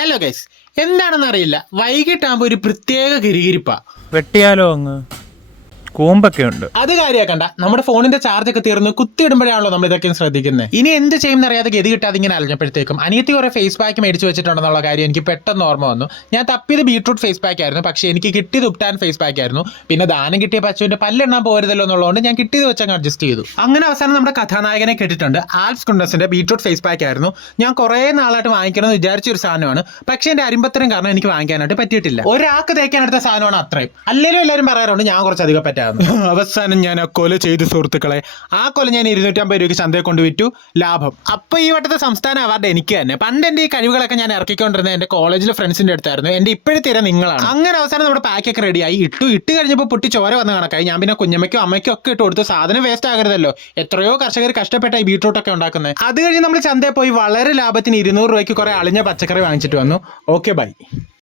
Hello guys, എന്താണെന്ന് അറിയില്ല, വൈകിട്ടാകുമ്പോൾ ഒരു പ്രത്യേക കിരികിരിപ്പാ. വെട്ടിയാലോ അങ്ങ് കൂമ്പൊക്കെ ഉണ്ട്. അത് കാര്യമാക്കണ്ട, നമ്മുടെ ഫോണിന്റെ ചാർജ് ഒക്കെ തീർന്ന് കുത്തിയിടുമ്പോഴാണല്ലോ നമ്മൾ ഇതൊക്കെ ശ്രദ്ധിക്കുന്നത്. ഇനി എന്ത് ചെയ്യുന്ന അറിയാതെ ഗതി കിട്ടാതെ ഇങ്ങനെ അലഞ്ഞപ്പോഴത്തേക്കും അനിയത്തി കുറെ ഫേസ് പാക്ക് മേടിച്ച് വെച്ചിട്ടുണ്ടെന്നുള്ള കാര്യം എനിക്ക് പെട്ടെന്ന് ഓർമ്മ വന്നു. ഞാൻ തപ്പിയത് ബീട്രൂട്ട് ഫേസ് പാക്ക് ആയിരുന്നു, പക്ഷേ എനിക്ക് കിട്ടിയത് ഉപ്റ്റാൻ ഫേസ് പാക്ക് ആയിരുന്നു. പിന്നെ ദാനം കിട്ടിയ പശുവിന്റെ പല്ലെണ്ണാൻ പോരുതല്ലോ എന്നുള്ളതുകൊണ്ട് ഞാൻ കിട്ടിയത് വെച്ചങ്ങ് അഡ്ജസ്റ്റ് ചെയ്തു. അങ്ങനെ അവസാനം നമ്മുടെ കഥാനായകനെ കേട്ടിട്ടുണ്ട്. ആൽഫ്സ് കുണ്ടസിന്റെ ബീട്രൂട്ട് ഫേസ് പാക്ക് ആയിരുന്നു. ഞാൻ കുറേ നാളായിട്ട് വാങ്ങിക്കണമെന്ന് വിചാരിച്ച ഒരു സാധനമാണ്, പക്ഷേ എന്റെ അരിമ്പത്തരം കാരണം എനിക്ക് വാങ്ങിക്കാനായിട്ട് പറ്റിയിട്ടില്ല. ഒരാൾക്ക് തേക്കാൻ എടുത്ത സാധനമാണ് അത്രയും. അല്ലെങ്കിൽ എല്ലാവരും പറയാറുണ്ട് ഞാൻ കുറച്ച് അധികം പറ്റാറുണ്ട്. അവസാനം ഞാൻ ആ കൊല ചെയ്തു സുഹൃത്തുക്കളെ. ആ കൊല ഞാൻ 250 രൂപയ്ക്ക് ചന്തയിൽ കൊണ്ട് വിറ്റു, ലാഭം. അപ്പൊ ഈ വട്ടത്തെ സംസ്ഥാന അവാർഡ് എനിക്ക് തന്നെ. പണ്ട് എന്റെ ഈ കഴിവുകളൊക്കെ ഞാൻ ഇറക്കിക്കൊണ്ടിരുന്നത് എന്റെ കോളേജിലെ ഫ്രണ്ട്സിന്റെ അടുത്തായിരുന്നു. എന്റെ ഇപ്പോഴും തീരെ നിങ്ങളാണ്. അങ്ങനെ അവസാനം നമ്മുടെ പാക്കൊക്കെ റെഡിയായി ഇട്ട് കഴിഞ്ഞപ്പോൾ പൊട്ടി ചോര വന്ന കണക്കായി. ഞാൻ പിന്നെ കുഞ്ഞമ്മയ്ക്കും അമ്മയ്ക്കും ഒക്കെ ഇട്ട് കൊടുത്തു. സാധനം വേസ്റ്റ് ആകരുതല്ലോ. എത്രയോ കർഷകർ കഷ്ടപ്പെട്ട ഈ ബീട്രൂട്ടൊക്കെ ഉണ്ടാക്കുന്നത്. അത് കഴിഞ്ഞ് നമ്മൾ ചന്തയിൽ പോയി വളരെ ലാഭത്തിന് 200 രൂപയ്ക്ക് കുറെ അളിഞ്ഞ പച്ചക്കറി വാങ്ങിച്ചിട്ട് വന്നു. Okay bye.